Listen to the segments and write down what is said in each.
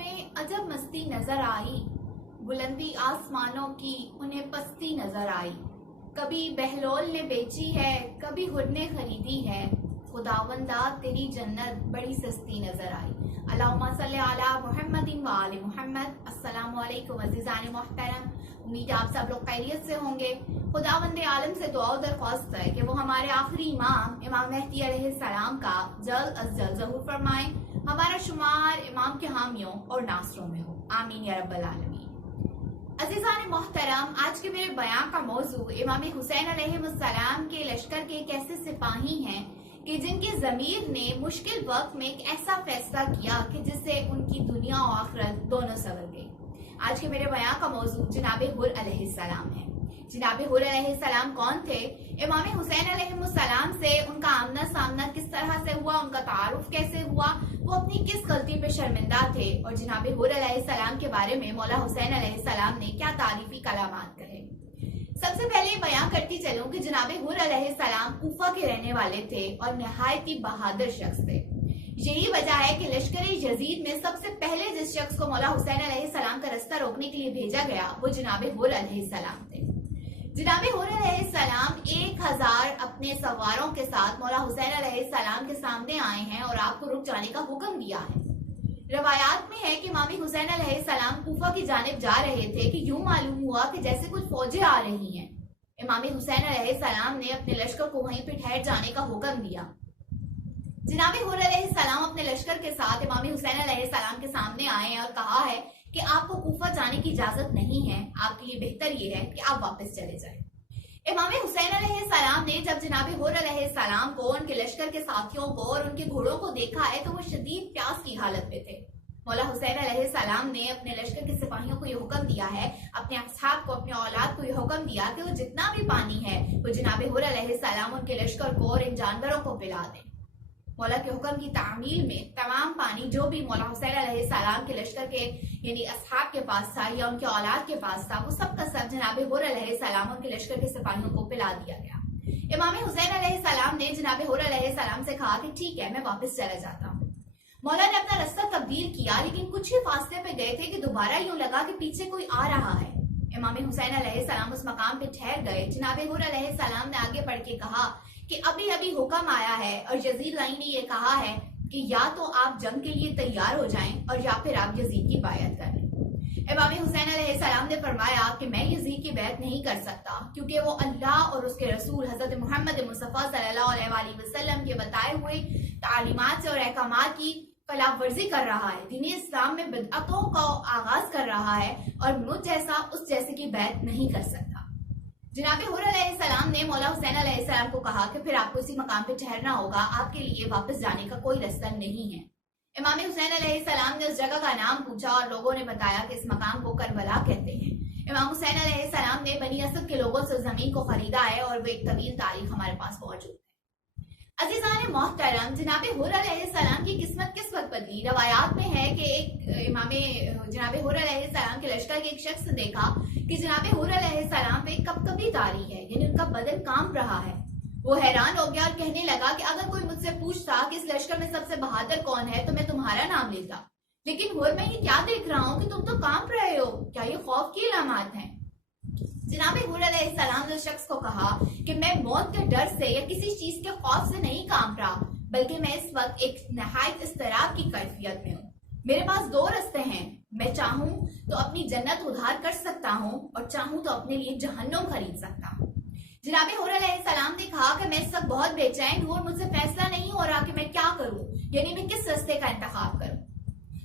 में अजब मस्ती नजर आई, बुलंदी आसमानों की उन्हें पस्ती नजर आई। कभी बहलोल ने बेची है, कभी हुर ने खरीदी है, खुदावंदा तेरी जन्नत बड़ी सस्ती नजर आई। अल्लाहुम्मा सल्ली अला मुहम्मदिन व आले मुहम्मद। अस्सलामु अलैकुम अज़ीज़ान मोहतरम, उम्मीद आप सब लोग खैरियत से होंगे। खुदावंद आलम से दुआ और दरख्वास्त है कि वो हमारे आखिरी इमाम मेहदी अलैहिस्सलाम का जल्द अज जल्द ज़हूर फरमाएं, हमारा शुमार इमाम के हामियों और नासरों में हो, आमीन या रब्बल आलमीन। अज़ीज़ान मोहतरम, आज के मेरे बयान का मौजू इमाम हुसैन अलैहिस्सलाम के लश्कर के एक ऐसे सिपाही हैं कि जिनके ज़मीर ने मुश्किल वक्त में एक ऐसा फैसला किया कि जिससे उनकी दुनिया और आखिरत दोनों संवर गई। आज के मेरे बयान का मौजू जनाब हुर अलैहिस्सलाम है। जनाब हुर अलैहिस्सलाम कौन थे? इमाम हुसैन अलैहिस्सलाम से उनका आमना सामना किस तरह से हुआ, उनका तारुफ कैसे हुआ, वो अपनी किस गलती पे शर्मिंदा थे, और जनाब हुर अलैहिस्सलाम के बारे में मौला हुसैन अलैहिस्सलाम ने क्या तारीफी कलामात कहे। सबसे पहले बयान करती चलूं कि जनाब हुर अलैहिस्सलाम कूफा के रहने वाले थे और नहायत ही बहादुर शख्स थे। यही वजह है कि लश्कर यजीद में सबसे पहले जिस शख्स को मौला हुसैन अलैहिस्सलाम का रास्ता रोकने के लिए भेजा गया वो जनाब हुर अलैहिस्सलाम थे। जनाब हुर अलैहिस्सलाम 1000 अपने सवारों के साथ मौला हुसैन अलैहिस्सलाम के सामने आए हैं और आपको रुक जाने का हुक्म दिया है। रवायात में है कि इमाम हुसैन अलैहिस्सलाम कूफा की जानिब जा रहे थे कि यूं मालूम हुआ कि जैसे कुछ फौजें आ रही हैं। इमाम हुसैन अलैहिस्सलाम ने अपने लश्कर को वहीं पर ठहर जाने का हुक्म दिया। जनाब हुर अलैहिस्सलाम अपने लश्कर के साथ इमाम हुसैन अलैहिस्सलाम के सामने आए हैं और कहा है कि आपको कूफा जाने की इजाजत नहीं है, आपके लिए बेहतर ये है कि आप वापस चले जाएं। इमाम हुसैन अलैहिस्सलाम ने जब जनाब हुर अलैहिस्सलाम को, उनके लश्कर के साथियों को और उनके घोड़ों को देखा है तो वो शदीद प्यास की हालत में थे। मौला हुसैन अलैहिस्सलाम ने अपने लश्कर के सिपाहियों को ये हुक्म दिया है, अपने असहाब को, अपने औलाद को ये हुक्म दिया कि वो जितना भी पानी है वो जनाब हुर अलैहिस्सलाम उनके लश्कर को और इन जानवरों को पिला दें। मौला के हुक्म की तामील में तमाम पानी जो भी मौला हुसैन अलैहिस्सलाम के लश्कर के यानी असहाब के पास था या उनके औलाद के पास था, वो सब का सब जनाब हुर अलैहिस्सलाम उनके लश्कर के सिपाहियों को पिला दिया गया। इमाम हुसैन अलैहिस्सलाम ने जनाब हुर अलैहिस्सलाम से कहा कि ठीक है, मैं वापस चला जाता हूँ। मौला ने अपना रास्ता तब्दील किया, लेकिन कुछ ही फासले पे गए थे कि दोबारा यूं लगा कि पीछे कोई आ रहा है। इमाम हुसैन अलैहिस्सलाम उस मकाम पे ठहर गए। जनाब हुर अलैहिस्सलाम ने आगे बढ़ के कहा कि अभी अभी हुक्म आया है और यजीद लाई ने ये कहा है कि या तो आप जंग के लिए तैयार हो जाएं और या फिर आप यजीद की बायत कर लें। इमाम हुसैन अलैहिस्सलाम ने फरमाया कि मैं यजीद की बैत नहीं कर सकता, क्योंकि वो अल्लाह और उसके रसूल हजरत मोहम्मद मुस्तफा सल्लल्लाहु अलैहि वसल्लम के बताए हुए तालीमात और अहकामात की खिलाफ वर्जी कर रहा है, दीन इस्लाम में बिदअतों का आगाज कर रहा है और मुझ जैसा उस जैसे की बैत नहीं कर सकता। जनाब हुर अलैहिस्सलाम ने मौला हुसैन अलैहिस्सलाम को कहा कि फिर आपको इसी मकाम पे ठहरना होगा, आपके लिए वापस जाने का कोई रास्ता नहीं है। इमाम हुसैन अलैहिस्सलाम ने उस जगह का नाम पूछा और लोगों ने बताया कि इस मकाम को करबला कहते हैं। इमाम हुसैन अलैहिस्सलाम ने बनी असद के लोगों से जमीन को खरीदा है और वो एक तवील तारीख हमारे पास मौजूद है। अज़ीज़ान मोहतरम, जनाब हुर अलैहिस्सलाम की किस्मत किस वक्त बदली? रवायात में है कि एक इमाम जनाब हुर अलैहिस्सलाम के लश्कर के एक शख्स ने देखा कि जनाब हुर अलैहिस्सलाम पे कपकपी तारी है, यानी उनका बदन कांप रहा है। वो हैरान हो गया और कहने लगा कि अगर कोई मुझसे पूछता कि इस लश्कर में सबसे बहादुर कौन है तो मैं तुम्हारा नाम लेता, लेकिन हुर मैं ये क्या देख रहा हूँ कि तुम तो कांप रहे हो, क्या ये खौफ की अलामत है? जनाब हुर अलैहिस्सलाम ने उस शख्स को कहा कि मैं मौत के डर से या किसी चीज के खौफ से नहीं कांप रहा, बल्कि मैं इस वक्त एक नहायत इस्तराब की कैफियत में हूँ। मेरे पास दो रास्ते हैं, मैं चाहूं तो अपनी जन्नत उधार कर सकता हूँ और चाहूं तो अपने लिए जहन्नुम खरीद सकता हूँ। जनाब हुर अलैहिस्सलाम ने कहा कि मैं इस वक्त बहुत बेचैन हूँ और मुझसे फैसला नहीं हो रहा कि मैं क्या करूँ, यानी मैं किस रास्ते का इंतखाब करूँ।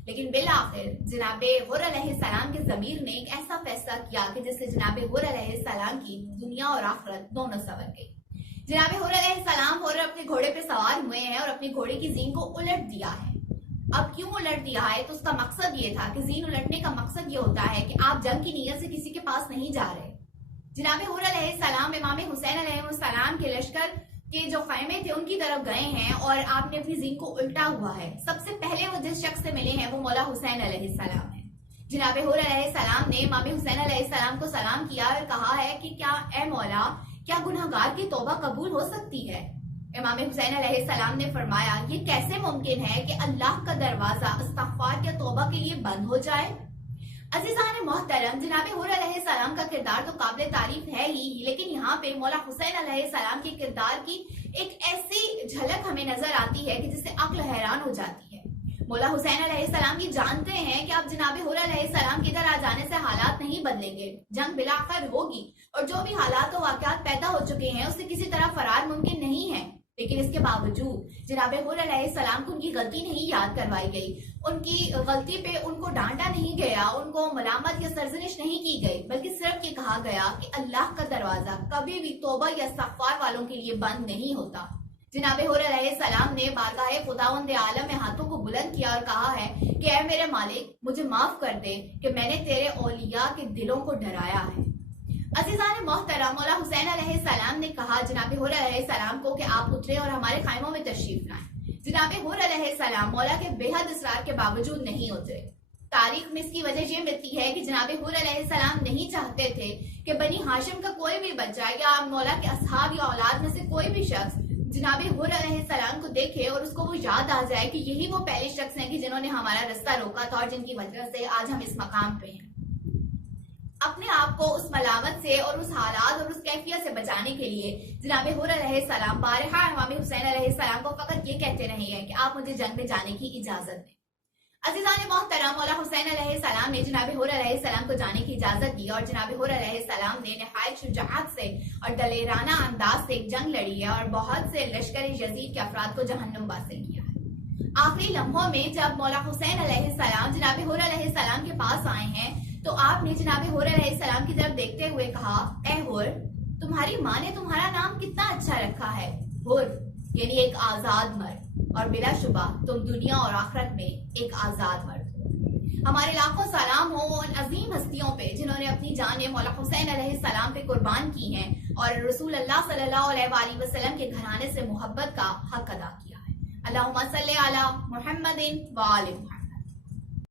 लेकिन बिल आखिर जनाब हुर अलैहिस्सलाम के ज़मीर ने एक ऐसा फैसला किया कि जिससे जनाब हुर अलैहिस्सलाम की दुनिया और आखिरत दोनों संवर गई। जनाब हुर अलैहिस्सलाम अपने घोड़े पे सवार हुए हैं और अपने घोड़े की जीन को उलट दिया है। अब क्यों उलट दिया है? तो उसका मकसद ये था कि जीन उलटने का मकसद ये होता है कि आप जंग की नीयत से किसी के पास नहीं जा रहे। जनाब हुर अलैहिस्सलाम इमाम हुसैन अलैहिस्सलाम के लश्कर के जो खैमे थे उनकी तरफ गए हैं और आपने अपनी जीन को उल्टा हुआ है। सबसे पहले वो जिस शख्स से मिले हैं वो मौला हुसैन अलैहिस्सलाम है। जनाब हुर अलैहिस्सलाम ने इमाम हुसैन अलैहिस्सलाम को सलाम किया और कहा है कि क्या ए मौला, क्या गुनहगार की तौबा कबूल हो सकती है? امام حسین علیہ السلام نے فرمایا یہ کیسے ممکن ہے کہ اللہ کا دروازہ استغفار یا توبہ کے لیے بند ہو جائے؟ عزیزان محترم، جناب حور علیہ السلام کا کردار تو قابل تعریف ہے ہی، لیکن یہاں پہ مولا حسین علیہ السلام کے کردار کی ایک ایسی جھلک ہمیں نظر آتی ہے کہ جس سے عقل حیران ہو جاتی ہے۔ مولا حسین علیہ السلام کی جانتے ہیں کہ اب جناب حور علیہ السلام کی ادھر آ جانے سے حالات نہیں بدلیں گے، جنگ بالآخر ہوگی، اور جو بھی حالات و واقعات پیدا ہو چکے ہیں اس سے کسی طرح فرار ممکن نہیں ہے۔ لیکن اس کے باوجود جناب حور علیہ السلام کو ان کی غلطی نہیں یاد کروائی گئی، ان کی غلطی پہ ان کو ڈانٹا نہیں گیا، ان کو ملامت یا سرزنش نہیں کی گئی، بلکہ صرف یہ کہا گیا کہ اللہ کا دروازہ کبھی بھی توبہ یا استغفار والوں کے لیے بند نہیں ہوتا۔ جناب حور علیہ السلام نے بارگاہ خداوند عالم میں ہاتھوں کو بلند کیا اور کہا ہے کہ اے میرے مالک، مجھے معاف کر دے کہ میں نے تیرے اولیاء کے دلوں کو ڈرایا ہے۔ عزیزان محترم، مولا حسین علیہ السلام نے کہا جناب حور علیہ السلام کو کہ آپ اترے اور ہمارے خیموں میں تشریف لائیں۔ جناب حور علیہ السلام مولا کے بے حد اصرار کے باوجود نہیں اترے۔ تاریخ میں اس کی وجہ یہ ملتی ہے کہ جناب حور علیہ السلام نہیں چاہتے تھے کہ بنی ہاشم کا کوئی بھی بچہ یا مولا کے اصحاب یا اولاد میں سے کوئی بھی شخص جناب حور علیہ السلام کو دیکھے اور اس کو وہ یاد آ جائے کہ یہی وہ پہلے شخص ہیں کہ جنہوں نے ہمارا رستہ روکا تھا اور جن کی وجہ سے آج ہم اس مقام پہ ہیں۔ اپنے آپ کو اس ملامت سے اور اس حالات اور اس کیفیت سے بچانے کے لیے جناب حور علیہ السلام بارہا امام حسین علیہ السلام کو فقط یہ کہتے رہے ہیں کہ آپ مجھے جنگ میں جانے کی اجازت دیں۔ عزیزان محترم، مولا حسین علیہ السلام نے جناب حور علیہ السلام کو جانے کی اجازت دی اور جناب حور علیہ السلام نے نہایت شجاعت سے اور دلیرانہ انداز سے ایک جنگ لڑی ہے اور بہت سے لشکر یزید کے افراد کو جہنم واصل کیا ہے۔ آخری لمحوں میں جب مولا حسین علیہ السلام جناب حور علیہ السلام کے پاس آئے ہیں تو آپ نے جناب حور علیہ السلام کی طرف دیکھتے ہوئے کہا، اے حور، تمہاری ماں نے تمہارا نام کتنا اچھا رکھا ہے، حور یعنی ایک آزاد مرد، اور بلا شبہ تم دنیا اور آخرت میں ایک آزاد مرد ہو۔ ہمارے لاکھوں سلام ہو ان عظیم ہستیوں پہ جنہوں نے اپنی جانیں مولا حسین علیہ السلام پہ قربان کی ہیں اور رسول اللہ صلی اللہ علیہ وآلہ وسلم کے گھرانے سے محبت کا حق ادا کیا ہے۔ اللہم صلی علی محمد و آل محمد۔